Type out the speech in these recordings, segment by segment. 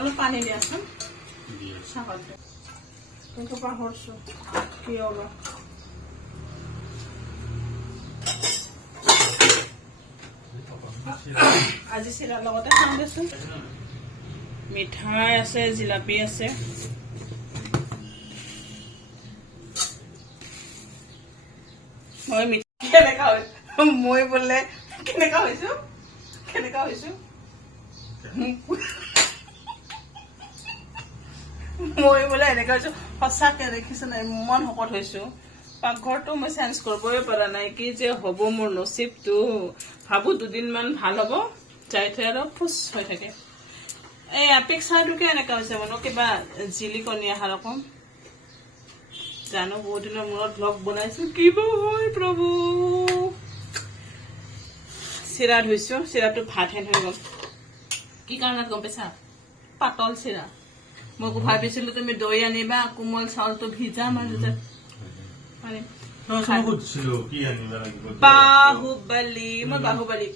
অলপ পানী দিয়াচোন চাহতে কিন্তু পাহৰছো কি হ'ব আজি চিৰাৰ লগতে খাওঁ দেচোন মিঠাই আছে জিলাপি আছে মই মিঠাই কেনেকা মই বোলে কেনেকা হৈছো মই বোলে এনেকা হৈছো সঁচাকে দেখিছো না ইমান শকত হৈছো পাকঘৰটো মই চেঞ্জ কৰিবই পৰা নাই কি যে হ'ব মোৰ নচিবটো ভাবো দুদিনমান ভাল হ'ব যাই থৈ আৰু ফুচ হৈ থাকে এই আপিক চাহটোকে এনেকা হৈছে মানে কিবা জিলিকনি অহা ৰকম জানো বহুত দিনৰ মূৰত ব্লগ বনাইছো কিবা হয় প্ৰভু চিৰা ধুইছো চিৰাটো ভাত হেন হৈ গ'ল কি কাৰণত গম পাইছা পাতল চিৰা মই ভাবিছিলো তুমি দৈ আনিবা কোমল চাউলটো ভিজাম আৰু বাহুবলী মই বাহুবলী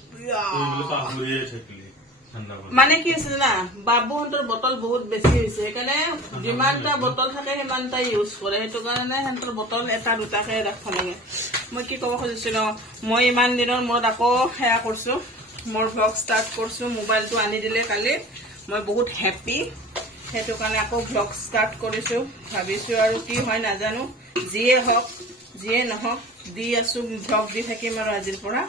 মানে কি হৈছে জানা বাবুহঁতৰ বটল বহুত বেছি হৈছে সেইকাৰণে যিমানটা বটল থাকে সিমানটা ইউজ কৰে সেইটো কাৰণে সিহঁতৰ বটল এটা দুটাকে ৰাখিব লাগে মই কি ক'ব খুজিছিলো মই ইমান দিনৰ মূৰত আকৌ সেয়া কৰিছো মোৰ ব্লগ ষ্টাৰ্ট কৰিছো মোবাইলটো আনি দিলে কালি মই বহুত হেপী সেইটো কাৰণে আকৌ ব্লগ ষ্টাৰ্ট কৰিছো ভাবিছো আৰু কি হয় নাজানো যিয়ে হওক যিয়ে নহওক দি আছো ব্লগ দি থাকিম আৰু আজিৰ পৰা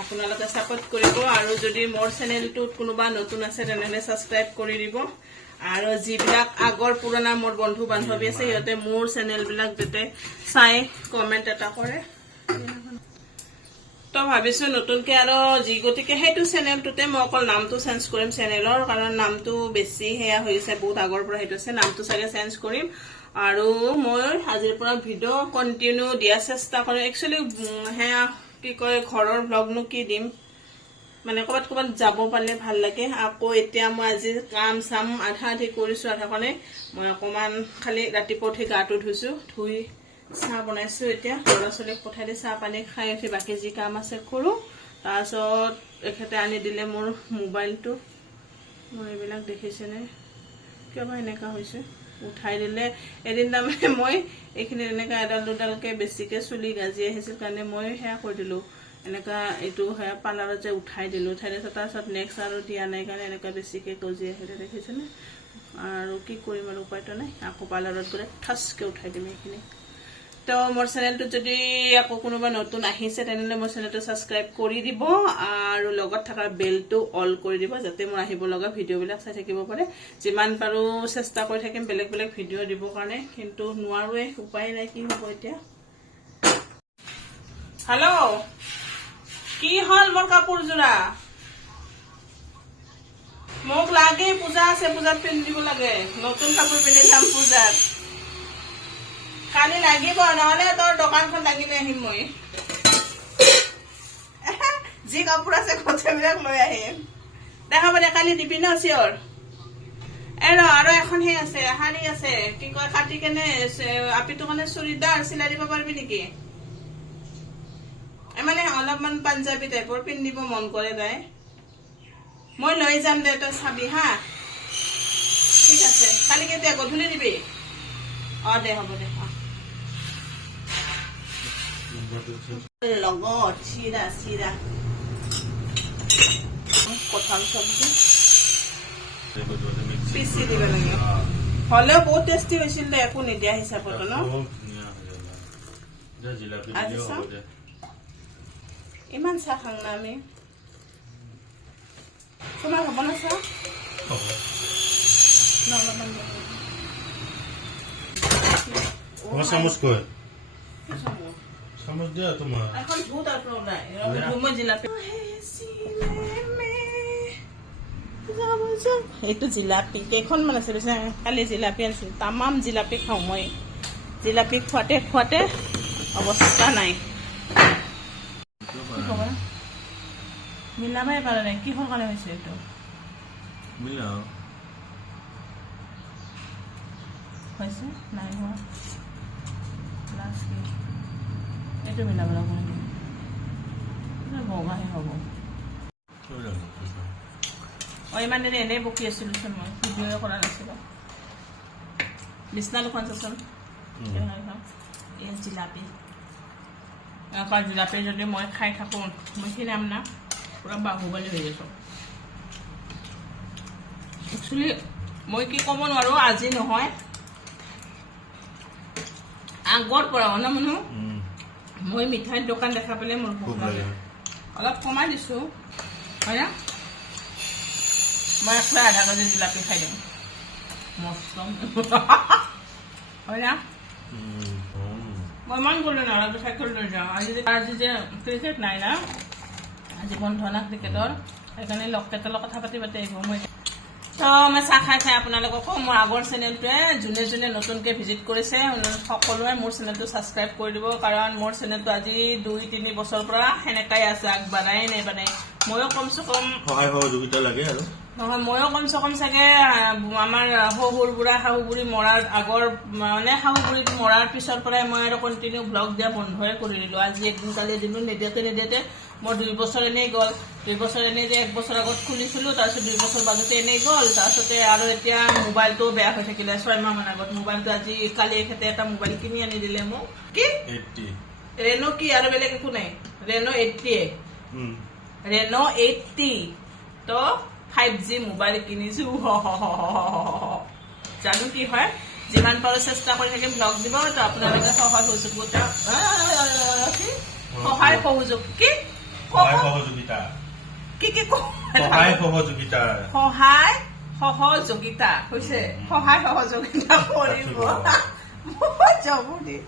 আপোনালোকে সাপোৰ্ট কৰিব আৰু যদি মোৰ চেনেলটোত কোনোবা নতুন আছে তেনেহলে সাবস্ক্ৰাইব কৰি দিব আৰু যিবিলাক আগৰ পুৰণা মোৰ বন্ধু বান্ধৱী আছে সিহঁতে মোৰ চেনেল বিলাক যেতে চাই কমেন্ট এটা কৰে তো ভাবিছো নতুনকে আৰু যি গতিকে সেইটো চেনেলটোতে মই অকল নামটো চেঞ্জ কৰিম চেনেলৰ কাৰণ নামটো বেছি হেয়া হৈছে বহুত আগৰ পৰা সেইটো আছে নামটো চাগে চেঞ্জ কৰিম আৰু মই আজিৰ পৰা ভিডিঅ' কন্টিনিউ দিয়া চেষ্টা কৰিম একচুৱেলি হেয়া কি কয় ঘৰৰ ব্লগনো কি দিম মানে ক'বাত যাব পালে ভাল লাগে আকৌ এতিয়া মই আজি কাম চাম আধা আধি কৰিছো আধা কাৰণে মই অকমান খালি ৰাতিপুৱা উঠি গাটো ধুইছো ধুই চাহ বনাইছো এতিয়া ল'ৰা ছোৱালীক পঠাই দি চাহ পানী খাই উঠি বাকী যি কাম আছে কৰো তাৰপিছত এখেতে আনি দিলে মোৰ মোবাইলটো মই এইবিলাক দেখিছেনে কিবা এনেকা হৈছে উঠাই দিলে এদিন তাৰমানে মই এইখিনি এনেকা এডাল দুডালকে বেছিকে চুলি গাজি আহিছিল কাৰণে মই সেয়া কৰি দিলো এনেকা এইটো সেয়া পাৰ্লাৰত যে উঠাই দিলো তাৰপিছত নেক্সট আৰু দিয়া নাই কাৰণে এনেকা বেছিকে গজি আহিলে দেখিছেনে আৰু কি কৰিম আৰু উপায়টো নাই আকৌ পাৰ্লাৰত গ'লে ঠাচকে উঠাই দিম এইখিনি তো মোৰ চেনেলটো যদি আকৌ কোনোবা নতুন আহিছে তেনেহলে মোৰ চেনেলটো সাবস্ক্ৰাইব কৰি দিব আৰু লগত থকা বেলটো অল কৰি দিব যাতে মোৰ আহিব লগা ভিডিঅ'বিলাক চাই থাকিব পাৰে যিমান পাৰো চেষ্টা কৰি থাকিম বেলেগ বেলেগ ভিডিঅ' দিব কাৰণে কিন্তু নোৱাৰোৱে উপায় নাই কি হ'ব এতিয়া হেল্ল' কি হল মোৰ কাপোৰ জোৰা মোক লাগে পূজা আছে পূজাত পিন্ধিব লাগে নতুন কাপোৰ পিন্ধি যাম পূজাত কালি লাগিব নহলে তোৰ দোকানখন লাগিলে আহিম মই যি কাপোৰ আছে গোটেইবিলাক লৈ আহিম দেখাব দে কালি দিবি ন চিয়ৰ আৰু এখন হে আছে শাৰী আছে কি কয় কাটি কেনে আপিটো কাৰণে চুৰিদাৰ চিলাই দিব পাৰিবি নেকি মানে অলপমান পাঞ্জাবী টাইপৰ পিন্ধিব মন কৰে তাই মই লৈ যাম দে তই চাবি হা ঠিক আছে কালি কেতিয়া গধূলি দিবি দে হ'ব দে লগত চিৰা কঁঠাল চব্জি পিচি দিব লাগে হলেও বহুত টেষ্টি হৈছিল দে একো নিদিয়া হিচাপত ন আজি চাওঁ ইমান চাহ খাং না আমি তোমাৰ হ'ব না চাহ চামুচ কয় চামুচ দিয়া তোমাৰ এখন ধুত আৰু নাই মই জিলাপি এইটো জিলাপি কেইখনমান আছে পিছে কালি জিলাপি আনিছিল তামাম জিলাপি খাওঁ মই জিলাপি খুৱাতে অৱস্থা নাই মিলাবই পাৰা নাই কিহৰ কাৰণে হৈছে এইটো হৈছে নাই হোৱা এইটো মিলাব লাগিব বগাহে হ'ব ইমান দিনে এনেই বকি আছিলোচোন মই ভিডিঅ' কৰা নাছিলোঁ বিছনা দুখন চাচোন এই জিলাপি জিলাপি যদি মই খাই থাকোঁ মই খিনাম না পুৰা বাহুবলী হৈ আছোঁ একচুৱেলি মই কি ক'ব নোৱাৰোঁ আজি নহয় আগৰ পৰা ন মানুহ মই মিঠাইৰ দোকান দেখা পালে মোৰ ভোক লাগে অলপ কমাই দিছোঁ হয় না মই একলা আধা কেজি জিলাপি খাই দিওঁ মস্ত হয় না মই ইমান গ'লো নালাগে চাইকেল লৈ যাওঁ আজি যে ক্ৰিকেট নাই না আজি বন্ধ না ক্ৰিকেটৰ সেইকাৰণে লগকেইটাৰ লগত কথা পাতি আহিব মই তো মই চাহ খাই আপোনালোককো মোৰ আগৰ চেনেলটোৱে যোনে যোনে নতুনকৈ ভিজিট কৰিছে সকলোৱে মোৰ চেনেলটো ছাবস্ক্ৰাইব কৰি দিব কাৰণ মোৰ চেনেলটো আজি 2-3 বছৰৰ পৰা সেনেকাই আছে আগবাঢ়াই নাই মানে ময়ো কমচে কম সহায় সহযোগিতা লাগে আৰু নহয় ময়ো কমচে কম চাগে আমাৰ শহুৰ বুঢ়া শাহু বুঢ়ী মৰাৰ আগৰ মানে শাহু বুঢ়ী মৰাৰ পিছৰ পৰাই মই আৰু কণ্টিনিউ ব্লগ দিয়া বন্ধই কৰি দিলোঁ আজি একদিন কালি এদিনো নিদিয়াতে মোৰ 2 বছৰ এনেই গ'ল 2 বছৰ এনেই যে 1 বছৰ আগত খুলিছিলোঁ তাৰপিছত 2 বছৰ বাজতে এনেই গ'ল তাৰপিছতে আৰু এতিয়া মোবাইলটোও বেয়া হৈ থাকিলে 6 মাহমান আগত মোবাইলটো আজি কালি এখেতে এটা মোবাইল কিনি আনি দিলে মোক কি 80 ৰেনো কি আৰু বেলেগ একো নাই ৰেনো 80 ৰেনো 80 তো 5G মোবাইল কিনিছোঁ জানো কি হয় যিমান পাৰোঁ চেষ্টা কৰি থাকিম ব্লগ দিব তো আপোনালোকে সহায় সহযোগ কি সহায় সহযোগিতা কি কি সহায় সহযোগিতা হৈছে সহায় সহযোগিতা কৰিব যাব দেই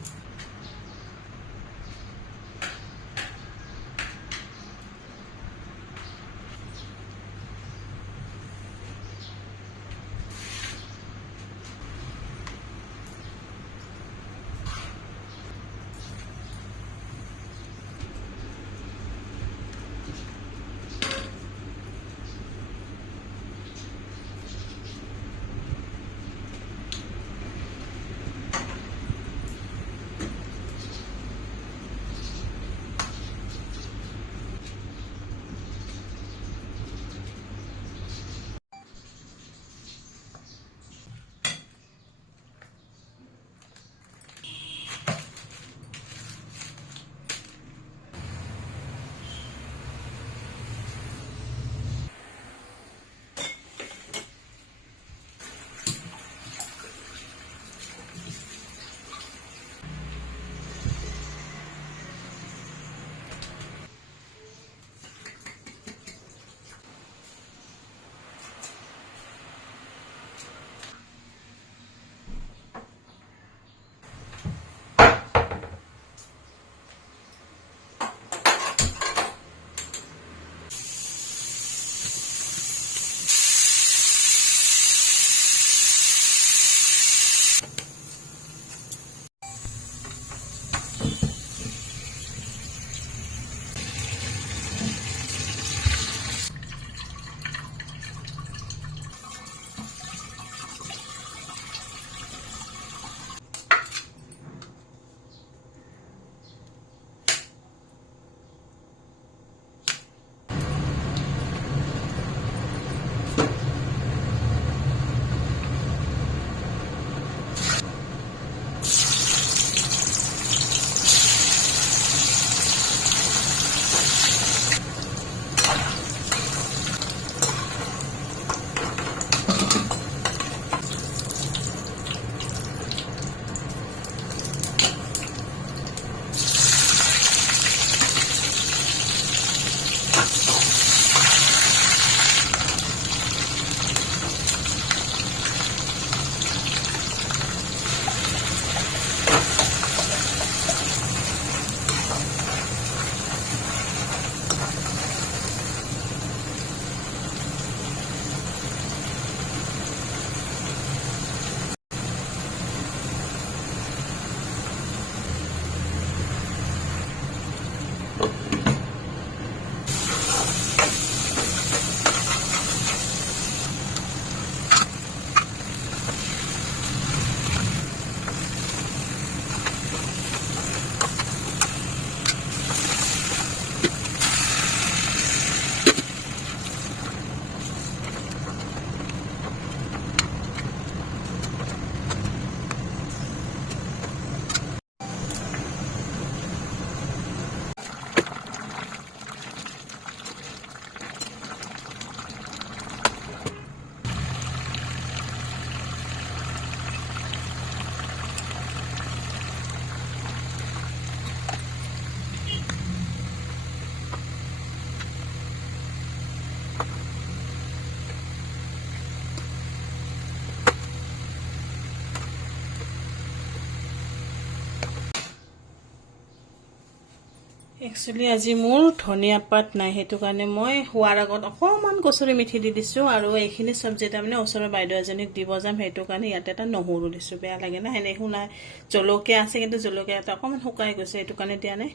একচুৱেলি আজি মোৰ ধনিয়া পাত নাই, সেইটো কাৰণে মই হোৱাৰ আগত অকণমান কচুৰি মেথি দি দিছোঁ। আৰু এইখিনি চব্জি তাৰমানে ওচৰৰ বাইদেউ এজনীক দিব যাম, সেইটো কাৰণে ইয়াতে এটা নহৰু দিছোঁ। বেয়া লাগে না, সেনেকৈ শুনাই জলকীয়া আছে, কিন্তু জলকীয়া এটা অকণমান শুকাই গৈছে, সেইটো কাৰণে দিয়া নাই।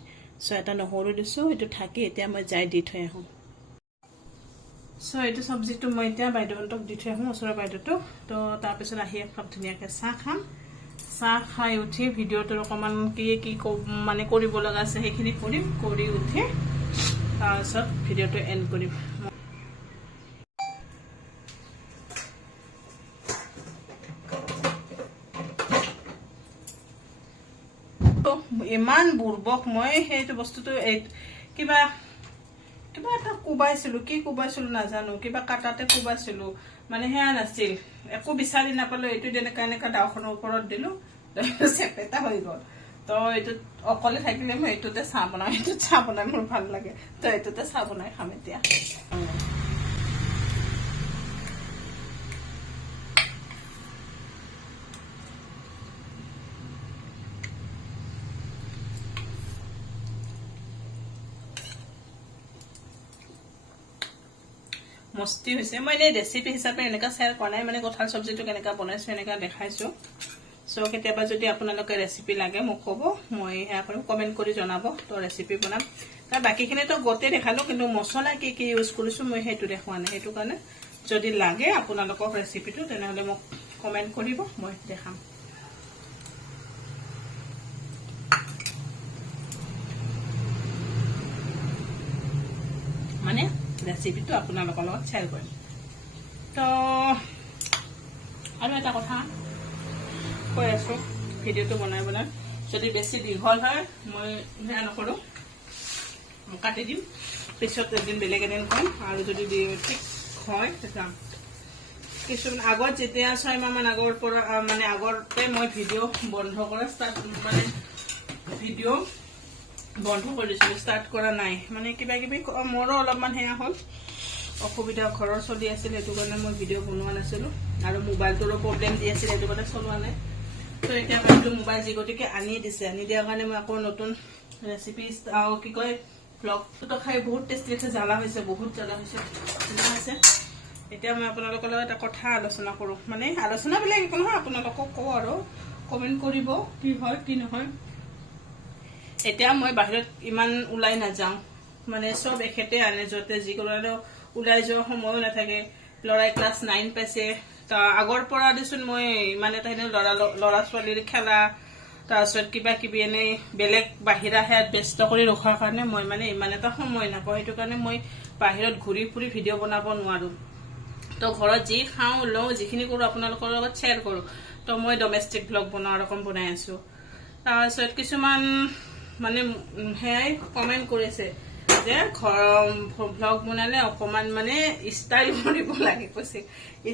চ' এটা নহৰু দিছোঁ, সেইটো থাকি এতিয়া মই যাই দি থৈ আহোঁ। চ' এইটো চব্জিটো মই এতিয়া বাইদেউহঁতক দি থৈ আহোঁ, ওচৰৰ বাইদেউটোক। তো তাৰপিছত আহি একাপ ধুনীয়াকৈ চাহ খাম। চাহ খাই উঠি ভিডিঅ'টোৰ অকণমান কি মানে কৰিব লগা আছে সেইখিনি কৰিম, কৰি উঠি তাৰপিছত ভিডিঅ'টো এণ্ড কৰিম। ইমান বুৰ্বক মই সেইটো বস্তুটো কিবা এটা কোবাইছিলোঁ, কি কোবাইছিলোঁ নাজানো, কিবা কাটাতে কোবাইছিলোঁ, মানে সেয়া নাছিল, একো বিচাৰি নাপালোঁ। এইটো এনেকা দাওখনৰ ওপৰত দিলোঁ, চেপেটা হৈ গ'ল। তো এইটোত অকলে থাকিলে মই এইটোতে চাহ বনাওঁ, এইটোত চাহ বনাই মোৰ ভাল লাগে, তো এইটোতে চাহ বনাই খাম এতিয়া। মস্তি হৈছে। মই এনেই ৰেচিপি হিচাপে এনেকুৱা শ্বেয়াৰ কৰা নাই, মানে কঁঠাল চব্জিটো কেনেকুৱা বনাইছোঁ এনেকুৱা দেখাইছোঁ। চ' কেতিয়াবা যদি আপোনালোকে ৰেচিপি লাগে মোক ক'ব, মই সেয়া কৰিম, কমেণ্ট কৰি জনাব, তো ৰেচিপি বনাম। তাৰ বাকীখিনিতো গোটেই দেখালোঁ, কিন্তু মছলা কি ইউজ কৰিছোঁ মই সেইটো দেখুওৱা নাই। সেইটো কাৰণে যদি লাগে আপোনালোকক ৰেচিপিটো, তেনেহ'লে মোক কমেণ্ট কৰিব, মই দেখাম। মানে ৰেচিপিটো আপোনালোকৰ লগত শ্বেয়াৰ কৰিম। তো আৰু এটা কথা কৈ আছোঁ, ভিডিঅ'টো বনাই যদি বেছি দীঘল হয় মই সেয়া নকৰোঁ, কাটি দিম, পিছত এদিন বেলেগ এদিন কৰিম। আৰু যদি ঠিক হয় যাম। কিছুমান আগত যেতিয়া 6 মাহমান আগৰ পৰা মানে আগতে মই ভিডিঅ' বন্ধ কৰা ভিডিঅ' বন্ধ কৰিছিলোঁ, ষ্টাৰ্ট কৰা নাই, মানে কিবা কিবি মোৰো অলপমান সেয়া হ'ল, অসুবিধা ঘৰৰ চলি আছিল, সেইটো কাৰণে মই ভিডিঅ' বনোৱা নাছিলোঁ। আৰু মোবাইলটোৰো প্ৰব্লেম দি আছিল, সেইটো কাৰণে চলোৱা নাই। তো এতিয়া বাইদেউ মোবাইল যি গতিকে আনি দিছে, আনি দিয়াৰ কাৰণে মই আকৌ নতুন ৰেচিপি কি কয় ভ্লগটো খাই বহুত টেষ্টি হৈছে, জ্বালা হৈছে, বহুত জ্বালা হৈছে, আছে। এতিয়া মই আপোনালোকৰ লগত এটা কথা আলোচনা কৰোঁ, মানে আলোচনা বেলেগ একো নহয়, আপোনালোকক কওঁ আৰু কমেণ্ট কৰিব কি হয় কি নহয়। এতিয়া মই বাহিৰত ইমান ওলাই নাযাওঁ, মানে চব এখেতে আনে, য'তে যিকোনো ওলাই যোৱাৰ সময়ো নাথাকে। ল'ৰাই ক্লাছ 9 পাইছে, আগৰ পৰা দেচোন মই ইমান এটা ল'ৰা ছোৱালীৰ খেলা, তাৰপিছত কিবা কিবি এনেই বেলেগ বাহিৰা সেয়াত ব্যস্ত কৰি ৰখাৰ কাৰণে মই মানে ইমান এটা সময় নাপাওঁ। সেইটো কাৰণে মই বাহিৰত ঘূৰি ফুৰি ভিডিঅ' বনাব নোৱাৰোঁ। তো ঘৰত যি খাওঁ লওঁ, যিখিনি কৰোঁ আপোনালোকৰ লগত শ্বেয়াৰ কৰোঁ। তো মই ডমেষ্টিক ভ্লগ বনোৱাৰ ৰকম বনাই আছোঁ। তাৰপিছত কিছুমান মানে সেয়াই কমেণ্ট কৰিছে যে ভ্লগ বনালে অকণমান মানে ষ্টাইল কৰিব লাগে, কৈছে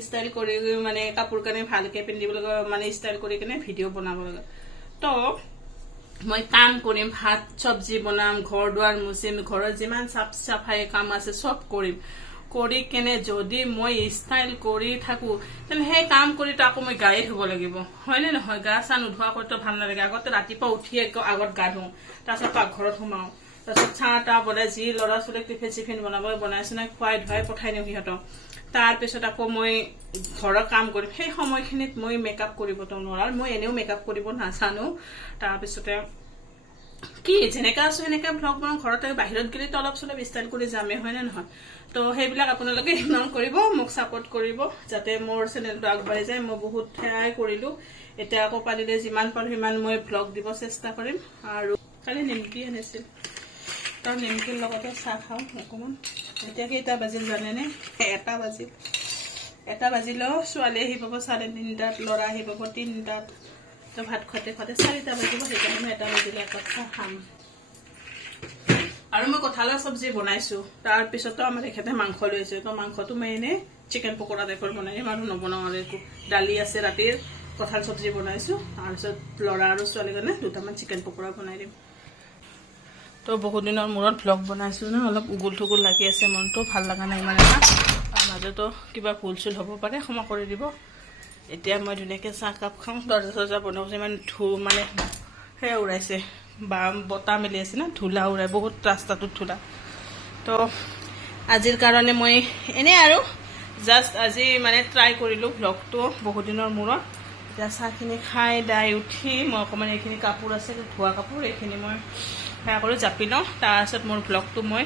ষ্টাইল কৰি মানে কাপোৰ কানি ভালকৈ পিন্ধিব লাগে, মানে ষ্টাইল কৰি কিনে ভিডিঅ' বনাব লাগে। তো মই কাম কৰিম, ভাত চব্জি বনাম, ঘৰ দুৱাৰ মুচিম, ঘৰত যিমান চাফ চাফাই কাম আছে চব কৰিম, কৰি কেনে যদি মই ষ্টাইল কৰি থাকোঁ, তেনে সেই কাম কৰিতো আকৌ মই গায়ে ধুব লাগিব, হয়নে নহয়? গা চা নোধোৱাকৈতো ভাল নালাগে। আগতে ৰাতিপুৱা উঠিয়ে আগত গা ধুওঁ, তাৰপিছত পাকঘৰত সোমাওঁ, তাৰপিছত চাহ তাহ বনাই যি ল'ৰা ছোৱালীক টিফিন চিফিন বনাইছো নাই খুৱাই ধুৱাই পঠাই দিওঁ সিহঁতক। তাৰপিছত আকৌ মই ঘৰৰ কাম কৰিম, সেই সময়খিনিত মই মেকআপ কৰিবতো নোৱাৰোঁ, মই এনেও মেকআপ কৰিব নাজানো। তাৰপিছতে কি যেনেকা আছো সেনেকা ভ্লগ বনাওঁ, ঘৰতে বাহিৰত গ'লেতো অলপ চলপ ষ্টাইল কৰি যামেই, হয়নে নহয়? তো সেইবিলাক আপোনালোকে ইগনৰ কৰিব, মোক ছাপোৰ্ট কৰিব, যাতে মোৰ চেনেলটো আগবাঢ়ি যায়। মই বহুত সেয়াই কৰিলোঁ, এতিয়া আকৌ পাৰিলে যিমান পাৰোঁ সিমান মই ভ্লগ দিব চেষ্টা কৰিম। আৰু কালি নিমকি আনিছিল, তাৰ নিমকিৰ লগতে চাহ খাওঁ অকণমান। এতিয়া কেইটা বাজিল জানেনে? 1 বাজিল। 1 বাজিলেও ছোৱালী আহি পাব 3:30, ল'ৰা আহি পাব 3টাত। তো ভাত খুৱাতে 4টা বাজিব, সেইকাৰণে মই 1 বাজিলে একাপ চাহ খাম। আৰু মই কঁঠালৰ চব্জি বনাইছোঁ, তাৰপিছতো আমাৰ এখেতে মাংস লৈছে। তো মাংসটো মই এনেই চিকেন পকোৰা টাইপৰ বনাই দিম, আৰু নবনাওঁ আৰু একো। দালি আছে ৰাতিৰ, কঁঠাল চব্জি বনাইছোঁ, তাৰপিছত ল'ৰা আৰু ছোৱালীৰ কাৰণে 2টামান চিকেন পকোৰা বনাই দিম। তো বহুত দিনৰ মূৰত ভ্লগ বনাইছোঁ ন, অলপ উগুল থুগুল লাগি আছে, মনটো ভাল লগা নাই ইমান এটা। তাৰ মাজতো কিবা ভুল চুল হ'ব পাৰে, ক্ষমা কৰি দিব। এতিয়া মই ধুনীয়াকৈ চাহ কাপ খাওঁ, দৰ্জা চৰ্জা বন্ধ কৰিছোঁ, ইমান মানে সেয়া উৰাইছে বা বতাহ মেলি আছে না, ধূলা উৰাই, বহুত ৰাস্তাটোত ধূলা। তো আজিৰ কাৰণে মই এনেই আৰু জাষ্ট আজি মানে ট্ৰাই কৰিলোঁ ভ্লগটো বহুত দিনৰ মূৰত। এতিয়া চাহখিনি খাই দাই উঠি মই অকণমান এইখিনি কাপোৰ আছে ধোৱা কাপোৰ, এইখিনি মই সেয়া কৰি জাপি লওঁ, তাৰপিছত মোৰ ভ্লগটো মই